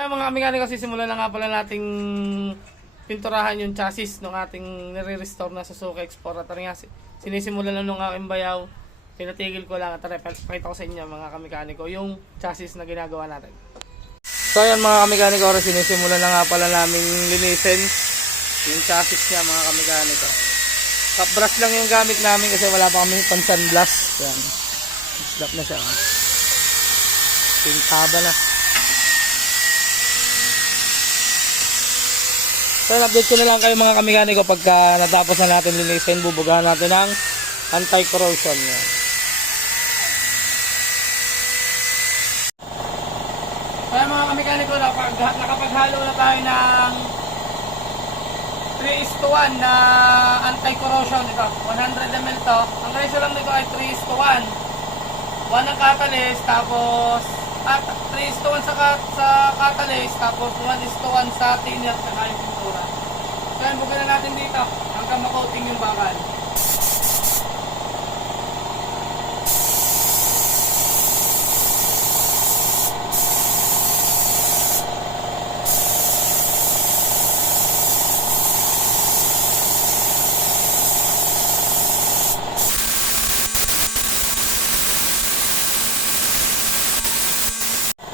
Kaya mga mekaniko, simulan na nga pala nating pinturahan yung chassis ng ating nire-restore na Suzuki Explorer. Nga, sinisimulan na nung aking bayaw. Pinatigil ko lang at pakita ko sa inyo mga kamekaniko yung chassis na ginagawa natin. So ayan mga kamekaniko, sinisimulan na nga pala namin linisin yung chassis niya mga kamekaniko. Top brush lang yung gamit namin kasi wala pa kami pang sunblast. Yan. Slap na siya. Pintaba na. So update ko na lang kayo mga kamekaniko pagka natapos na natin linisin, bubugahan natin ng anti-corrosion. Yan. Kaya mga kamekaniko, nakapaghalo na tayo ng 3:1 na anti-corrosion. Ito, 100 ml to. Ang ratio lang nito ay 3:1. 1 ang catalyst, tapos 3:1 sa catalyst, tapos 1:1 sa thinner at yung pintura. So yan, bukin na natin dito hanggang makoating yung bakal.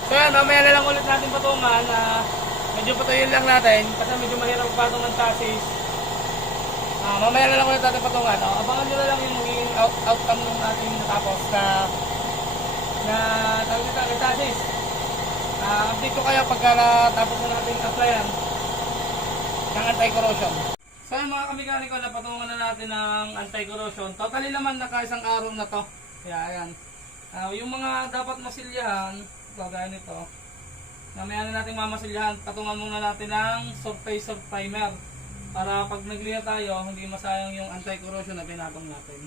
So yan, mamaya na lang ulit natin patungan. Medyo patuyin lang natin kasi medyo mahirap patong ng chassis. Mamaya na lang ulit natin patungan. Abangan nyo na lang yung magiging outcome ng ating natapos na chassis. Update ko kayo pagka natapos na natin applyan ng anti-corrosion. So yan mga kamekaniko, napatungan na natin ng anti-corrosion. Totally naman naka-isang araw na to. Ayan. Yung mga dapat masilyahan, gagaya nito, mamaya na natin mamasilyahan. Patungan muna natin ng surfacer primer para pag nagliha tayo hindi masayang yung anti-corrosion na pinatong natin.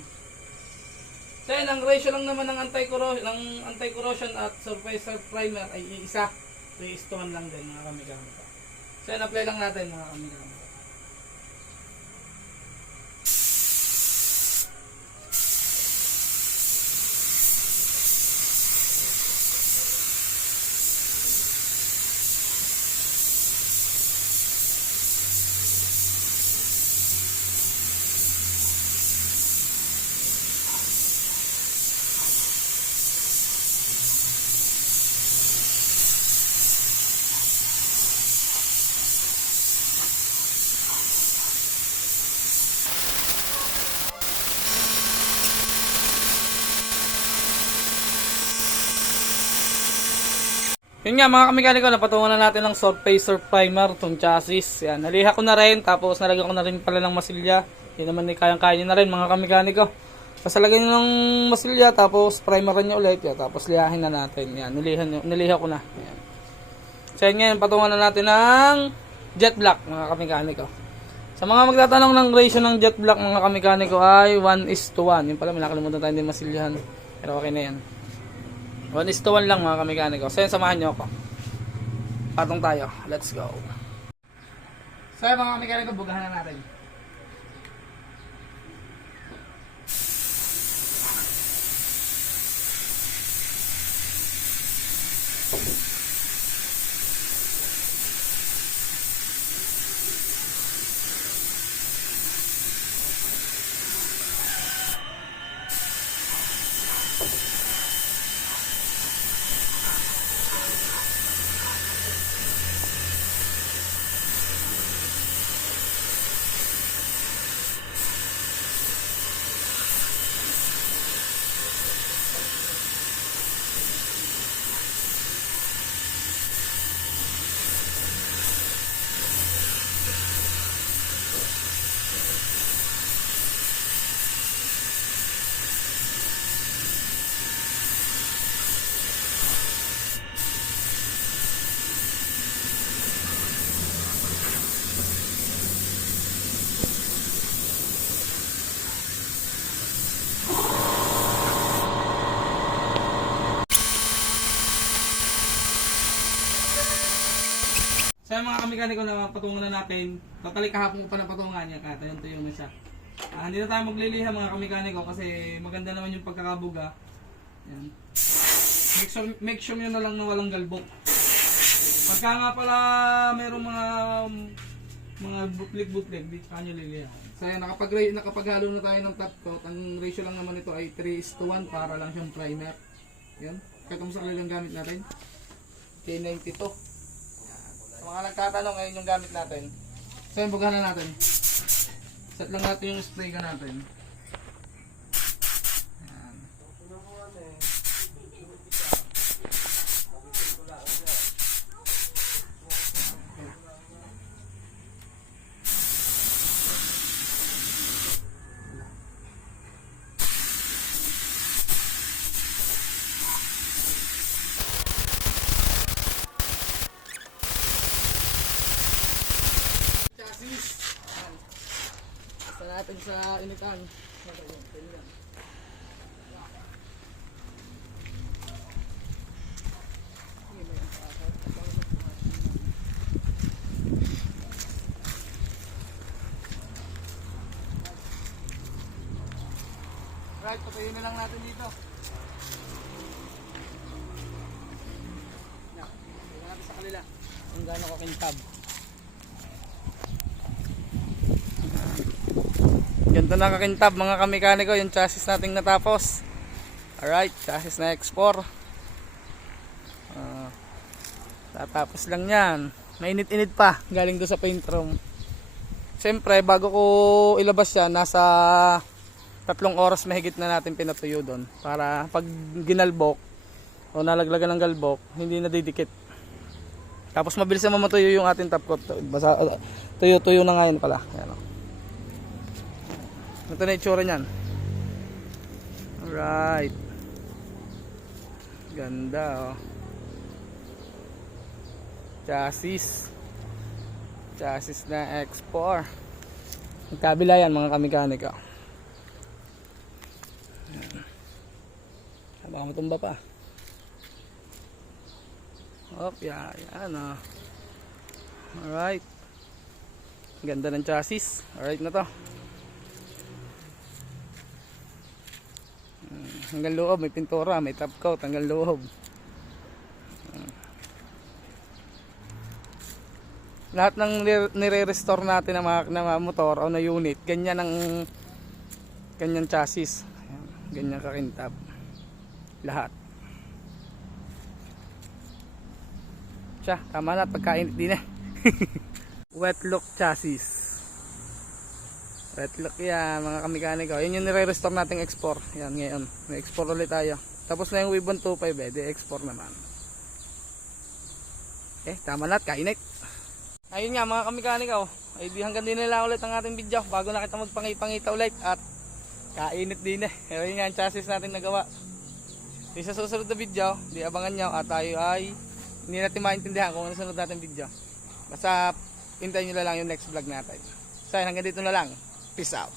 So yan, ang ratio lang naman ng anti-corrosion at surfacer primer ay iisa, 3:1 lang din mga kamekaniko. So yan, apply lang natin mga kamekaniko. Yun nga mga kamekaniko, napatungan na natin ng surfacer primer itong chassis. Yan, naliha ko na rin, tapos nalagyan ko na rin pala ng masilya. Yan naman, kayang-kaya na rin mga kamekaniko. Pasalagyan nyo ng masilya, tapos primeran nyo ulit. Yan, tapos lihahin na natin. Yan, niliha ko na. Yan. So yan ngayon, patungan na natin ng jet black mga kamekaniko. Sa mga magtatanong ng ratio ng jet black mga kamekaniko ay 1:1. Yun pala, may nakalimutan tayo din masilyahan. Pero okay na yan. 1:1 lang mga kamekaniko. So yun, samahan nyo ako. Patong tayo. Let's go. So yun mga kamekaniko, bugahan na natin. So yung mga kamekaniko na patungan na natin, totally kahapon pa na patungan niya, kaya tuyo na siya. Hindi na tayo magliliha mga kamekaniko kasi maganda naman yung pagkakabuga. Yan. Make sure nyo na lang na walang galbok. Pagka nga pala merong mga butlig-butlig, di pa nyo lilihan. So yan, nakapaghalo na tayo ng top coat. Ang ratio lang naman ito ay 3:1 para lang siyang primer. Yan. Kahit kung sakali lang gamit natin. K92. Sa mga nagtatanong, ngayon yung gamit natin. So yan, bagahan na natin. Set lang natin yung spray gun natin. Yan. Chassis. Yan. Basta natin sa initan. Right, patayin na lang natin dito. Yan. Tingnan natin sa kanila. Kung gaano kakintab. Ganito na kakintab mga kamekaniko yung chassis nating natapos. Alright, chassis na X4. Tatapos lang yan. Mainit-init pa galing doon sa paint room. Siyempre bago ko ilabas yan, nasa 3 oras mahigit na natin pinatuyo doon. Para pag ginalbok o nalaglagan ng galbok, hindi na didikit. Tapos mabilis na matuyo yung ating top coat. Tuyo-tuyo na ngayon pala. Ayan, o. Ito na itsura niyan. Alright. Ganda, oh. Chassis. Chassis na X4. Magkabila yan mga kamekanika. Baka matumba pa. Hop, yan, oh. Alright. Ganda ng chassis. Alright na to. Hanggang loob, may pintura, may top coat hanggang loob. Lahat ng nire-restore natin na motor o na unit, ganyan ang ganyan chassis. Ayan, ganyan kakintab. Lahat. Siya, tama na, pagkainit din eh. Wet look chassis. Wet look yan mga kamekaniko. Yun yung nire-restore nating X4. Yan ngayon. May X4 ulit tayo. Tapos na yung Wibon 25 eh. Di X4 naman. Tama na at kainit. Ayun nga mga kamekaniko. Ay di hanggang din nila ulit ang ating video. Bago na kita magpangipangita ulit. At kainit din eh. Ayun nga ang chassis natin nagawa. Di sa susunod na video. Di abangan nyo. At tayo ay hindi natin maintindihan kung ano sunod natin video. Basta hintayin nyo na lang yung next vlog natin. So hanggang dito na lang. Peace out.